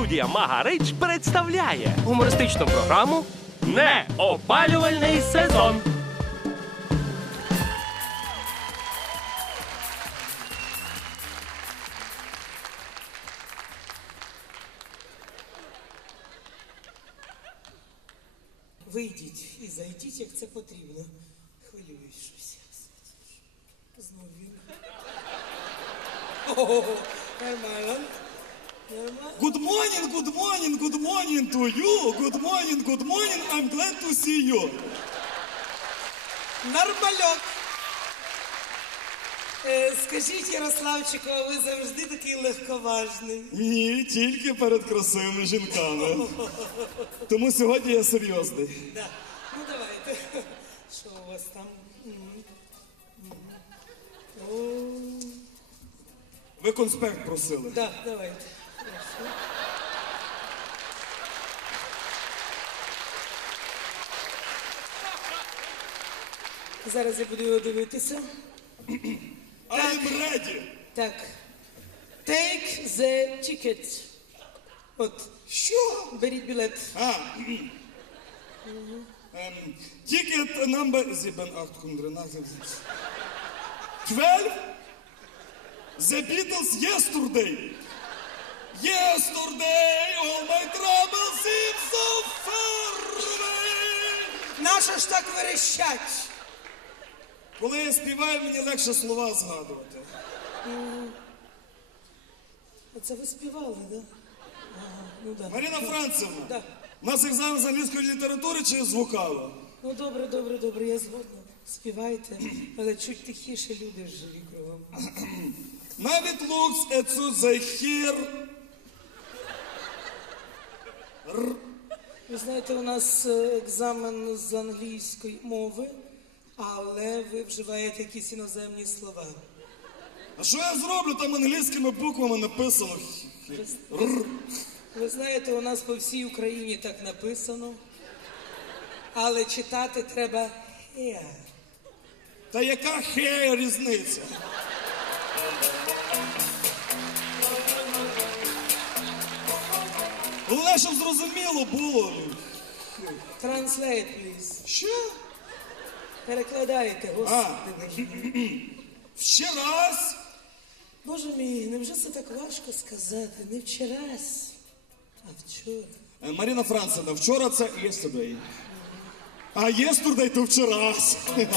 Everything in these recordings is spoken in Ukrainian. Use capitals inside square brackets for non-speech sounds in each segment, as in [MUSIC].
Студія Магарич представляє гумористичну програму Неопалювальний сезон. Вийдіть і зайдіть, як це потрібно. Хвилююсь щось. Знов він. О, нормально. Good morning, good morning, good morning to you. Good morning, good morning. I'm glad to see you. Нормальок. Е, скажіть, Ярославчику, а ви завжди такий легковажний. Ні, тільки перед красивими жінками. Тому сьогодні я серйозний. Да. Ну давайте. Що у вас там? М. М. О, Ви конспект просили. да, давайте. Хорошо. Зараз я буду його дивитися. I'm ready. Так. Take the ticket. От, Що? беріть білет. А. Ем, Ticket number 7, 12. The Beatles yesterday. Yesterday all my troubles seem so far away. Нащо ж так верещать? Коли я співаю, мені легше слова згадувати. Оце ви співали, да? Ага, ну да. Маріна Францевна, Да. у нас екзамен з англійської літератури чи з вокалу? Ну добре, добре, добре, я згодна. Співайте, але чуть тихіше люди живі кругом. Навіть looks at the Ви знаєте, у нас е, екзамен з англійської мови, але ви вживаєте якісь іноземні слова. А що я зроблю? Там англійськими буквами написано. Р. Ви знаєте, у нас по всій Україні так написано, але читати треба «е». Та яка хея різниця? Головне, щоб зрозуміло було. Translate, please. Що? Перекладайте, господи. Мій. Вчорась. Боже мій, невже це так важко сказати? Не вчорась, а вчора. Е, Маріна Францевна, вчора це yesterday. А yesterday то вчорась. [LAUGHS]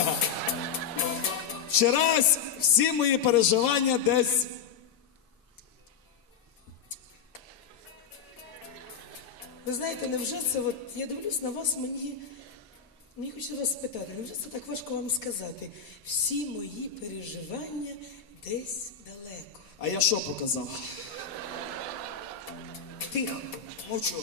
Вчорась всі мої переживання десь. Ви знаєте, невже це от я дивлюсь на вас, мені. Мені хочеться вас спитати, невже це так важко вам сказати? Всі мої переживання десь далеко. А я що показав? Тихо. Мовчу.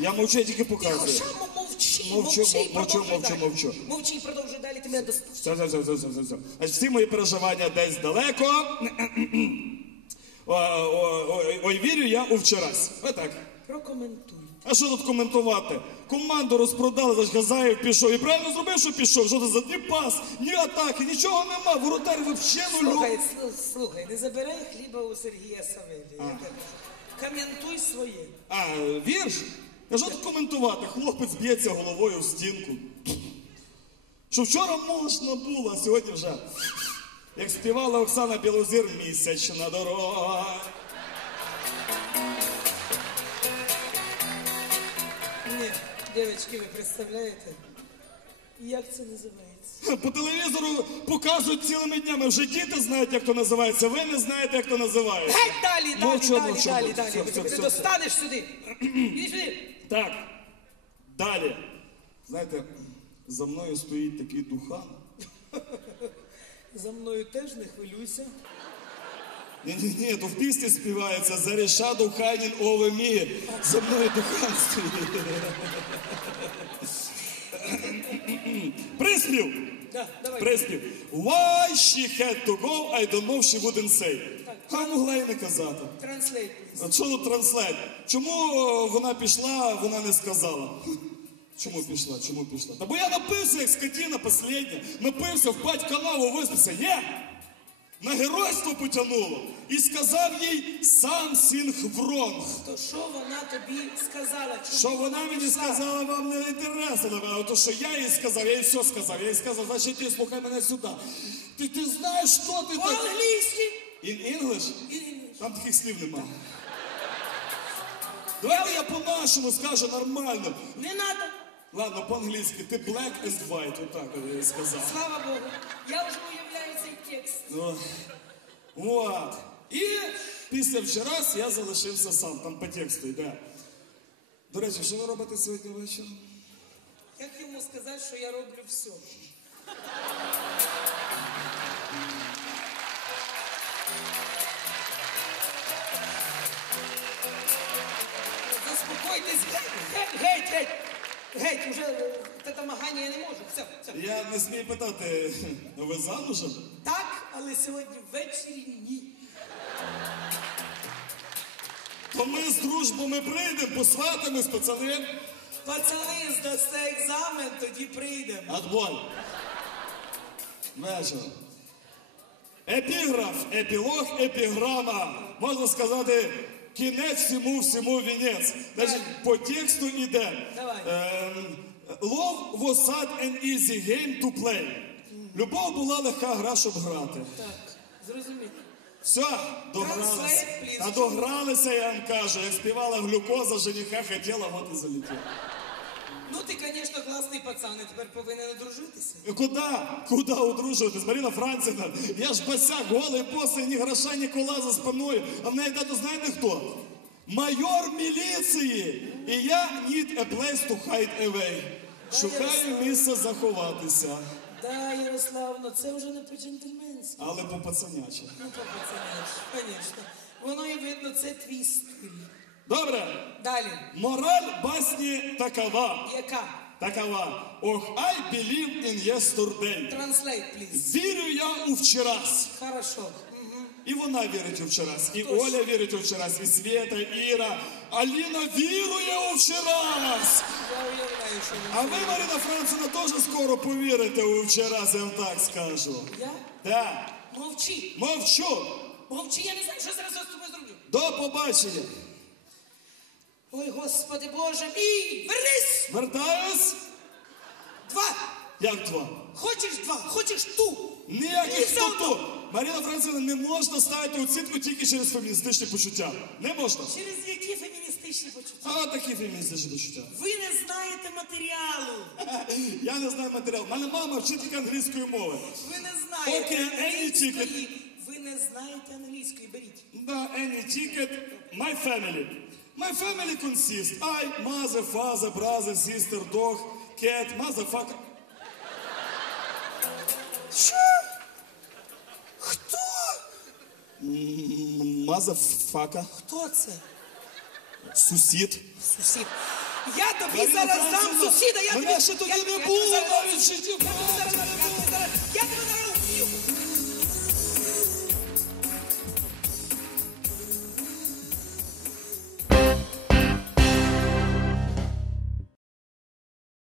Я мовчу, я тільки Тихо, показую. Шамо, мовчи, Мовчу, мовчи, мовчу, продовжуй мовчу, далі. мовчу. Мовчи і продовжуй далі, ти мене дост... Все, все, все, все, все, все. Значить, всі мої переживання десь далеко. О, о, ой, ой, вірю я у вчорась. Отак. Прокоментуй. А що тут коментувати? Команду розпродали, значить Газаєв пішов. І правильно зробив, що пішов. Що це за ні пас, ні атаки, нічого нема. Воротар взагалі нулю. Слухай, слу- слухай, не забирай хліба у Сергія Савелія. Коментуй своє. А, вірш? А що тут коментувати? Хлопець б'ється головою в стінку. Що вчора можна було, а сьогодні вже. Як співала Оксана Білозір, місячна дорога. Дівчатки, ви представляєте? Як це називається? [LAUGHS] По телевізору показують цілими днями. Вже діти знають, як то називається. Ви не знаєте, як то називається. Геть далі, далі, Мовчу, далі, мовчу, далі, далі. Все, все, ти все, достанеш сюди. Іди сюди. Так. Далі. Знаєте, за мною стоїть такий духан. [LAUGHS] За мною теж не хвилюйся. Ні, ні, ні, то в пісні співається Заріша Духанін Ове Мір. За мною духан стоїть. [LAUGHS] Приспів! Приспів. Why she had to go, I don't know, she wouldn't say. Ха могла й не казати. Транслейт. А що тут транслейт? Чому е, вона пішла, вона не сказала? Чому пішла? Чому пішла? Та бо я напився, як скотіна, последня. Напився, впать в канаву, виспався. Є! На геройство потягнуло і сказав їй something wrong. То що вона тобі сказала? Чому Що вона мені пішла? сказала, вам не інтересно, а то, що я їй сказав, я їй все сказав. Я їй сказав, значить ти слухай мене сюди. Ти, ти знаєш, що ти так... По-англійськи. In English? І- Там таких слів нема. Давайте я по-нашому скажу нормально. Не надо. Ладно, по-англійськи, ти black and white, отак я сказав. Слава Богу. Я вже уявляю цей текст. Ну, от. І після вчора я залишився сам, там по тексту йде. До речі, що ви робите сьогодні вечором? Як йому сказати, що я роблю все? Геть, уже е, те домагання я не можу. Все, все. Я не смію питати, [LAUGHS] ви замужем? Так, але сьогодні ввечері ні. То ми з дружбами прийдемо, посватимось, пацани. Пацани, здасте екзамен, тоді прийдемо. Отбой. Вечір. Епіграф, епілог, епіграма. Можна сказати, кінець всьому всьому вінець. Значить, по тексту. Давай. Ем, Love was sad and easy game to play. Любов була легка гра, щоб грати. Так, зрозуміло. Все, догралися. Translate, please. Та догралися, я вам кажу. Як співала глюкоза, жениха хотіла, от і залетіла. Ну ти, звісно, класний пацан, і тепер повинен одружитися. Куда? Куда одружуватись? Маріна Францівна, я ж босяк, голий, босий, ні гроша, ні кола за спиною. А в неї тато знаєте хто? Майор міліції. І я need a place to hide away. Шукаю місце заховатися. Да, Ярославно, це вже не по-джентльменськи. Але по пацанячі. Ну, по-пацанячі, звісно. Воно і видно, це твій стиль. Добре. Далі. Мораль басні такова. Яка? Такова. Ох, I believe in yesterday. Транслейт, пліз. Вірю я у вчорас. Хорошо. І вона вірить у вчорас, і Точно. Оля вірить у вчорас, і Света, Іра. Аліна вірує у вчорас. Я уявляю, що А ви. Марина Францевна, теж скоро повірите у вчорас, я вам так скажу. Я? Так, Мовчи. мовчу. Мовчи, я не знаю, що зараз я з тобою зроблю. До побачення. Господи Боже мій! Вернись! Вертаюсь. Два! Як два? Хочеш два, хочеш ту! Ніяких Їх все стату. Марина Францевна, не можна ставити оцінку тільки через феміністичні почуття. Не можна. Через які феміністичні почуття? А такі феміністичні почуття. Ви не знаєте матеріалу. [LAUGHS] Я не знаю матеріал. У мене мама вчителька англійської мови. Ви не знаєте Окей, any англійської. Ви не знаєте англійської. Беріть. Да, any ticket, my family. My family consists I, mother, father, brother, sister, dog, cat, motherfucker. Що? Хто? Motherfucker. Хто це? Сусід. Сусід. Я тобі Марина зараз дам сусіда, я мене ще тоді я- не я було навіть в житті. Я тобі зараз